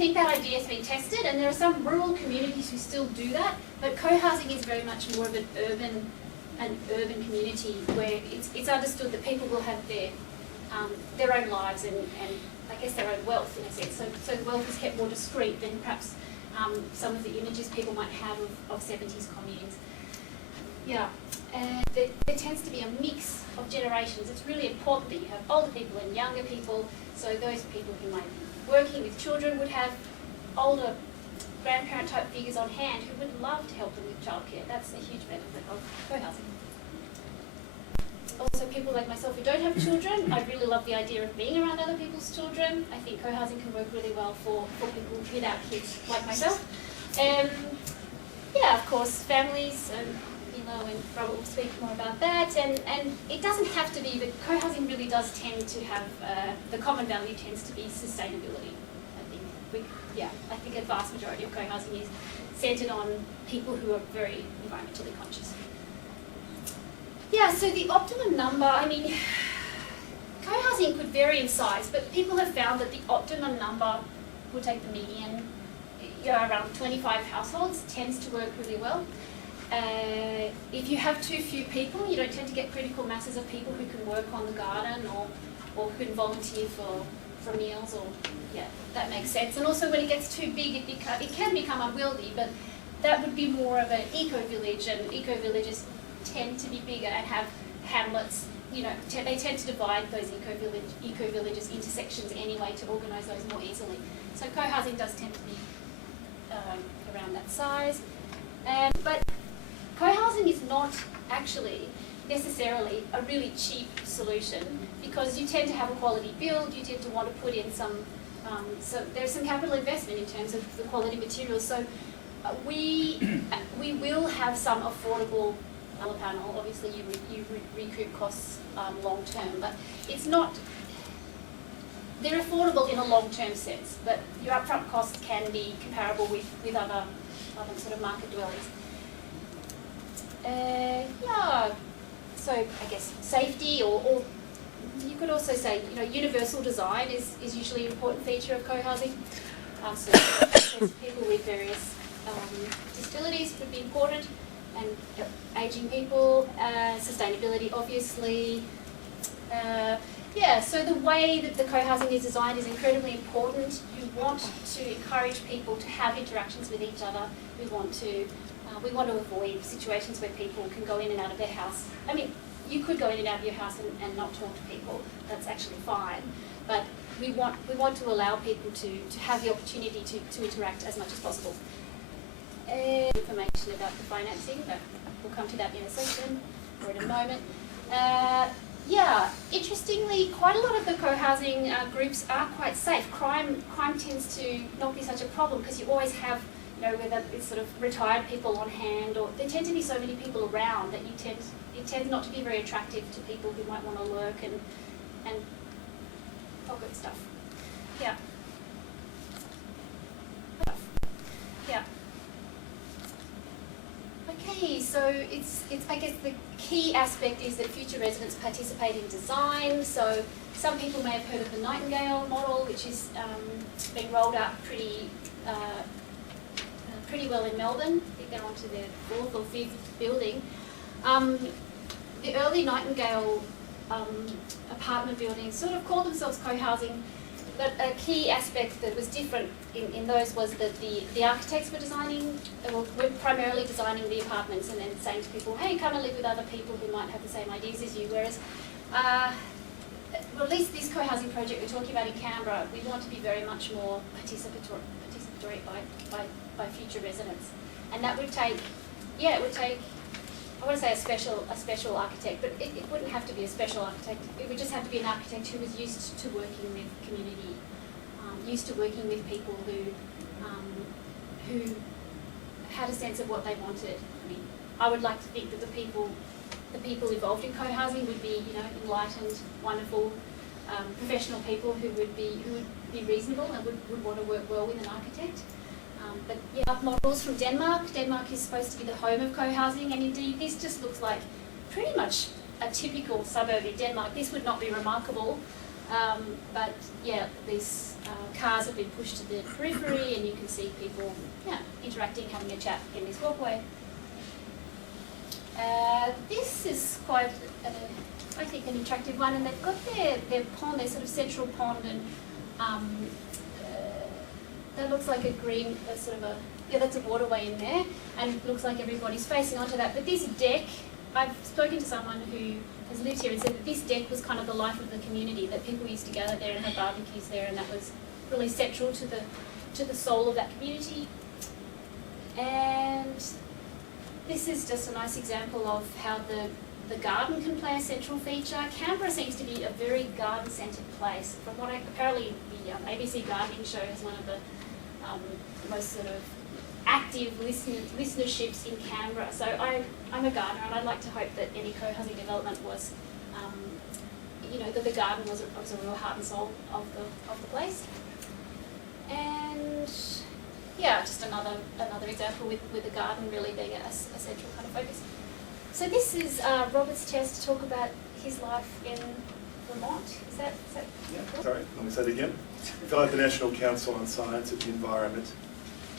think that idea has been tested, and there are some rural communities who still do that, but co-housing is very much more of an urban community where it's understood that people will have their own lives and I guess their own wealth in a sense. So the wealth is kept more discreet than perhaps some of the images people might have of 70s communes. Yeah, and there tends to be a mix of generations. It's really important that you have older people and younger people. So those people who might be working with children would have older grandparent type figures on hand who would love to help them with childcare. That's a huge benefit of co-housing. Also, people like myself who don't have children, I really love the idea of being around other people's children. I think co-housing can work really well for people without kids like myself. Yeah, of course, families, and Robert will speak more about that. And it doesn't have to be, but co-housing really does tend to have, the common value tends to be sustainability. I think a vast majority of co-housing is centred on people who are very environmentally conscious. Yeah, so the optimum number, I mean, co-housing could vary in size, but people have found that the optimum number, we'll take the median, around 25 households, tends to work really well. If you have too few people, you don't tend to get critical masses of people who can work on the garden or who can volunteer for meals, or that makes sense. And also when it gets too big, it can become unwieldy, but that would be more of an eco-village, and eco-villages tend to be bigger and have hamlets. They tend to divide those eco-villages into sections anyway to organise those more easily. So co-housing does tend to be around that size. But co-housing is not actually necessarily a really cheap solution, because you tend to have a quality build, you tend to want to put in so there's some capital investment in terms of the quality materials. So we will have some affordable solar panel. Obviously you recoup costs long term, but it's not, they're affordable in a long term sense, but your upfront costs can be comparable with other sort of market dwellings. So I guess safety, or you could also say, universal design is usually an important feature of co-housing. So people with various disabilities would be important, and ageing people, sustainability obviously. So the way that the co-housing is designed is incredibly important. You want to encourage people to have interactions with each other. We want to avoid situations where people can go in and out of their house. I mean, you could go in and out of your house and not talk to people. That's actually fine. But we want to allow people to have the opportunity to interact as much as possible. Information about the financing, but we'll come to that in a second or in a moment. Interestingly, quite a lot of the co-housing groups are quite safe. Crime tends to not be such a problem, because you always have, whether it's sort of retired people on hand, or there tend to be so many people around that it tends not to be very attractive to people who might want to lurk and pocket stuff. Yeah. Okay, so it's I guess the key aspect is that future residents participate in design. So some people may have heard of the Nightingale model, which is being rolled out pretty well in Melbourne. I think they're onto their 4th or 5th building. The early Nightingale apartment buildings sort of called themselves co-housing, but a key aspect that was different in those was that the architects were primarily designing the apartments and then saying to people, hey, come and live with other people who might have the same ideas as you, whereas at least this co-housing project we're talking about in Canberra, we want to be very much more participatory by future residents. And that would take, I want to say a special architect, but it wouldn't have to be a special architect. It would just have to be an architect who was used to working with community, used to working with people who had a sense of what they wanted. I mean, I would like to think that the people involved in co-housing would be, enlightened, wonderful, professional people who would be reasonable and would want to work well with an architect. But models from Denmark. Denmark is supposed to be the home of co-housing, and indeed this just looks like pretty much a typical suburb in Denmark. This would not be remarkable, but this cars have been pushed to the periphery, and you can see people interacting, having a chat in this walkway. This is quite, I think, an attractive one, and they've got their pond, their sort of central pond, and that looks like a green, that's a waterway in there, and it looks like everybody's facing onto that. But this deck, I've spoken to someone who has lived here and said that this deck was kind of the life of the community, that people used to gather there and have barbecues there, and that was really central to the soul of that community. And this is just a nice example of how the garden can play a central feature. Canberra seems to be a very garden-centred place. From what apparently the ABC Gardening Show is one of the most sort of active listenerships in Canberra. So I'm a gardener, and I'd like to hope that any co-housing development was, that the garden was a real heart and soul of the place. And just another example with the garden really being a central kind of focus. So this is Robert's chance to talk about his life in Vermont. Is that cool? Sorry, let me say it again. Fellow at the National Council on Science and the Environment,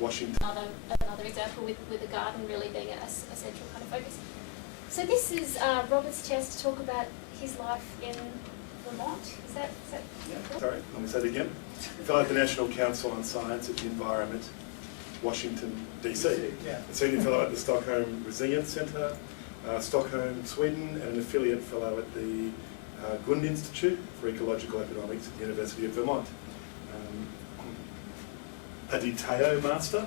Washington. Another example with the garden really being a central kind of focus. So this is Robert's chance to talk about his life in Vermont. Is that cool? Sorry, let me say it again. Fellow at the National Council on Science and the Environment, Washington, DC. A senior fellow at the Stockholm Resilience Centre, Stockholm, Sweden, and an affiliate fellow at the Gund Institute for Ecological Economics at the University of Vermont. A DTAO Master,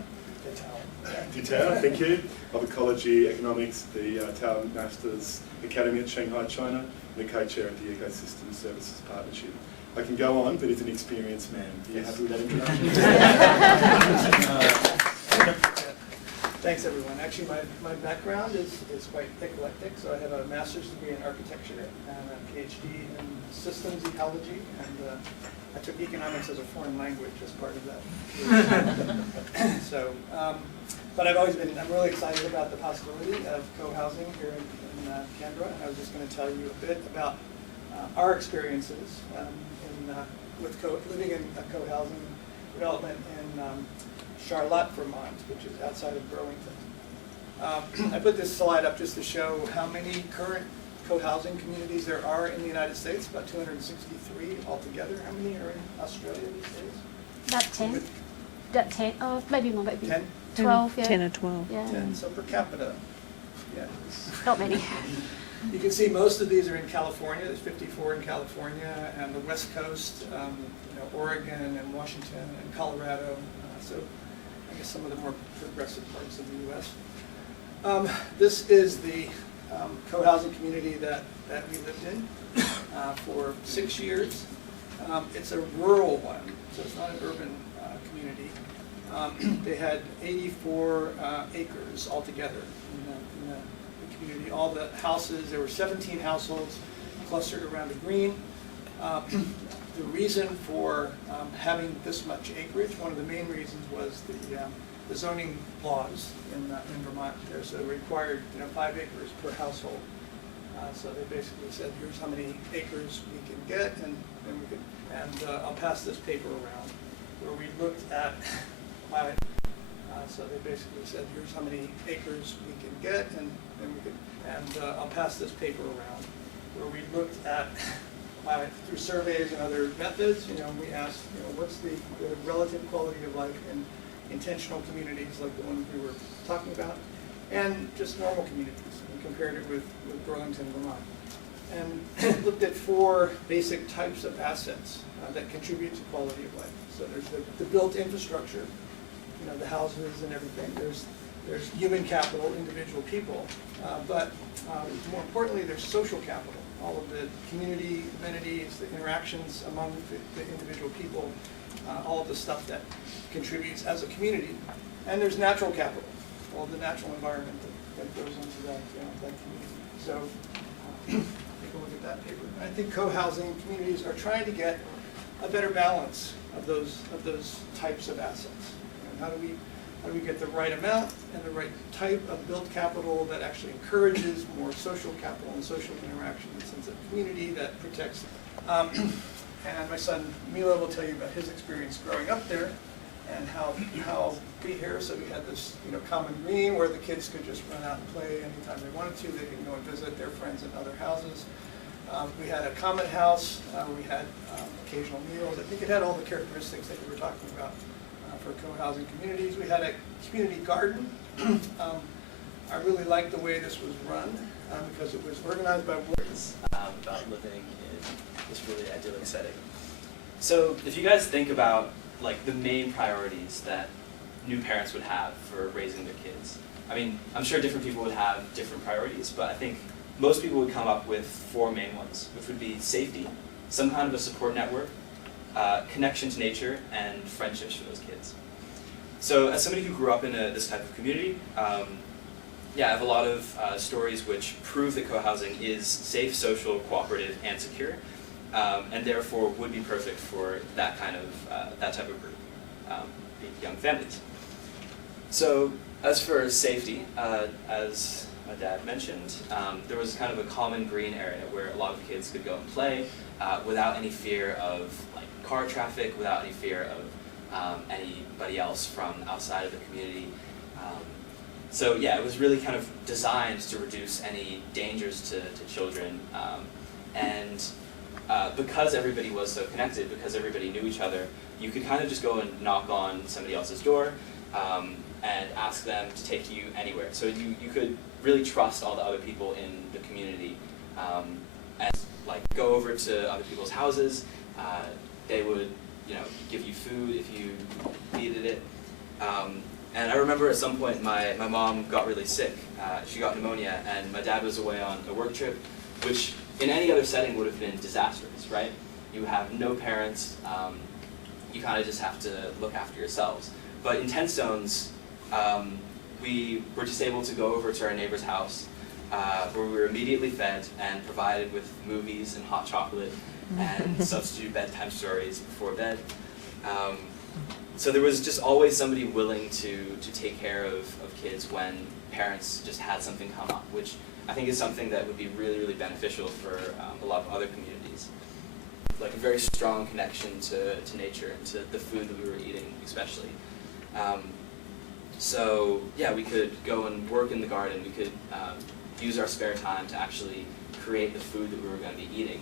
DTAO, thank you, of Ecology Economics, the Tao Masters Academy at Shanghai, China, and a co-chair of the Ecosystem Services Partnership. I can go on, but he's an experienced man. Are you happy with that introduction? Thanks, everyone. Actually, my background is quite eclectic. So I have a master's degree in architecture and a PhD in systems ecology, and I took economics as a foreign language as part of that. So, but I'm really excited about the possibility of co-housing here in Canberra. And I was just going to tell you a bit about our experiences living in a co-housing development in Charlotte, Vermont, which is outside of Burlington. I put this slide up just to show how many current co-housing communities there are in the United States, about 263 altogether. How many are in Australia these days? About 10. About 10. Oh, maybe more, maybe 10? 12, yeah. 10 or 12. Yeah. 10. So per capita, Not many. You can see most of these are in California. There's 54 in California, and the West Coast, Oregon and Washington and Colorado. So I guess some of the more progressive parts of the U.S. This is the co-housing community that we lived in for 6 years. It's a rural one, so it's not an urban community. They had 84 acres altogether in the community. All the houses, there were 17 households clustered around a green. The reason for having this much acreage, one of the main reasons was the zoning laws in Vermont there. So it required 5 acres per household. So they basically said, here's how many acres we can get, and then we could. And I'll pass this paper around where we looked at. So they basically said, here's how many acres we can get, and then we could. And I'll pass this paper around where we looked at. Through surveys and other methods, we asked, what's the relative quality of life in intentional communities like the one we were talking about, and just normal communities, and compared it with Burlington, Vermont. And looked at 4 basic types of assets that contribute to quality of life. So there's the built infrastructure, the houses and everything. There's human capital, individual people, but more importantly, there's social capital. All of the community amenities, the interactions among the individual people, all of the stuff that contributes as a community. And there's natural capital, all of the natural environment that goes into that community. So take a look at that paper. And I think co-housing communities are trying to get a better balance of those types of assets. How do we get the right amount and the right type of built capital that actually encourages more social capital and social interaction, and sense of community that protects And my son Milo will tell you about his experience growing up there and how we here, so we had this common green where the kids could just run out and play anytime they wanted to. They could go and visit their friends in other houses. We had a common house. We had occasional meals. I think it had all the characteristics that you were talking about for co-housing communities. We had a community garden. I really liked the way this was run because it was organized by words. About living in this really idyllic setting. So if you guys think about like the main priorities that new parents would have for raising their kids, I mean, I'm sure different people would have different priorities, but I think most people would come up with 4 main ones, which would be safety, some kind of a support network, connection to nature, and friendships for those kids. So as somebody who grew up in this type of community, yeah, I have a lot of stories which prove that co-housing is safe, social, cooperative, and secure, and therefore would be perfect for that kind of that type of group, young families. So as for safety, as my dad mentioned, there was kind of a common green area where a lot of kids could go and play without any fear of like car traffic, without any fear of anybody else from outside of the community. So yeah, it was really kind of designed to reduce any dangers to children, and because everybody was so connected, because everybody knew each other, you could kind of just go and knock on somebody else's door and ask them to take you anywhere. So you could really trust all the other people in the community, and like go over to other people's houses. They would give you food if you needed it. And I remember at some point my mom got really sick. She got pneumonia, and my dad was away on a work trip, which in any other setting would have been disastrous, right? You have no parents, you kind of just have to look after yourselves. But in 10 Stones, we were just able to go over to our neighbor's house, where we were immediately fed and provided with movies and hot chocolate and substitute bedtime stories before bed. So there was just always somebody willing to take care of kids when parents just had something come up, which I think is something that would be really, really beneficial for a lot of other communities. Like a very strong connection to nature and to the food that we were eating especially. So yeah, we could go and work in the garden. We could use our spare time to actually create the food that we were going to be eating,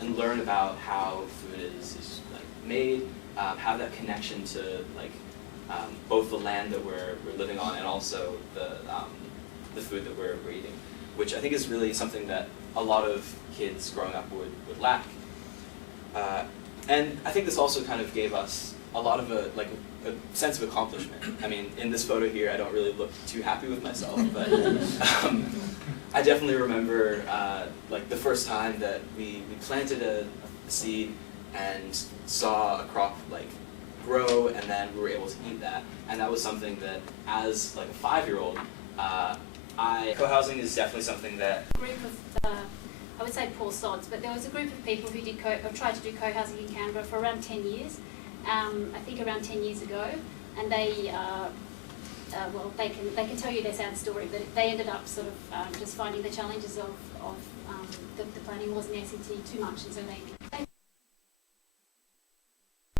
and learn about how food is like made, have that connection to like both the land that we're living on and also the food that we're eating, which I think is really something that a lot of kids growing up would lack. And I think this also kind of gave us a lot of a sense of accomplishment. I mean, in this photo here, I don't really look too happy with myself, but I definitely remember like the first time that we planted a seed and saw a crop like grow, and then we were able to eat that. And that was something that, as like a 5-year-old, co-housing is definitely something that Group of I would say poor sods, but there was a group of people who tried to do co-housing in Canberra for around 10 years. I think around 10 years ago, and they well, they can tell you their sad story, but they ended up sort of just finding the challenges of the planning wasn't necessarily too much, and so they